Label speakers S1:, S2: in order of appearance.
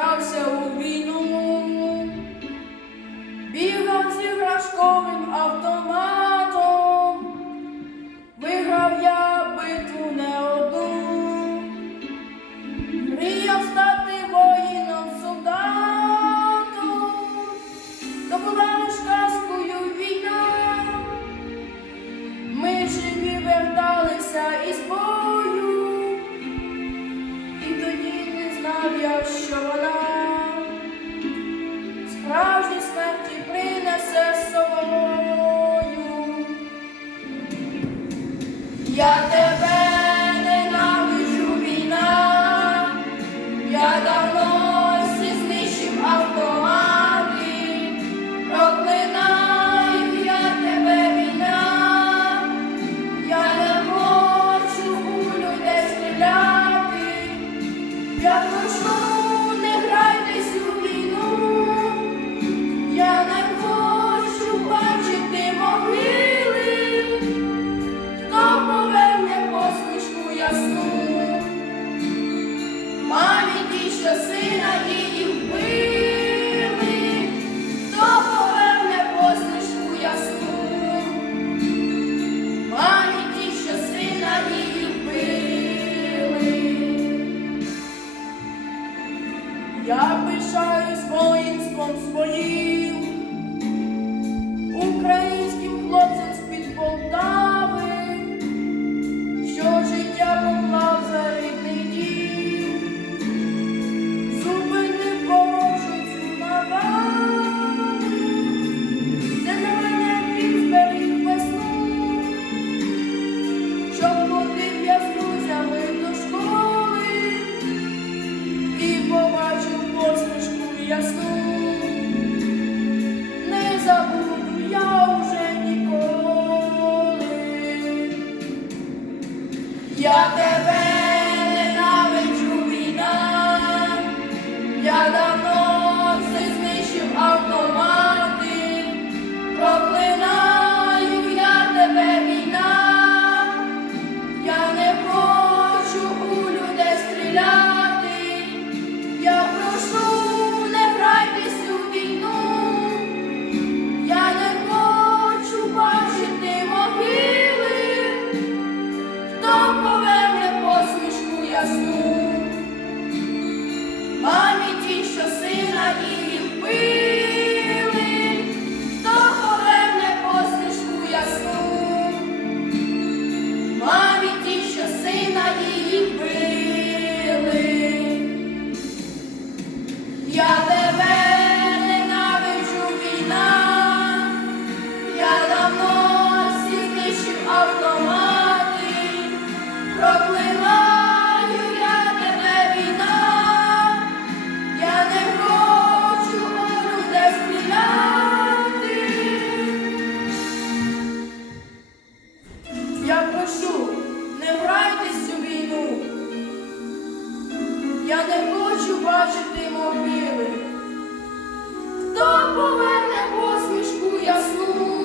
S1: Ao o vinho You're showing up. for you. Lord, the я не хочу бачити могили. Хто поверне посмішку ясну?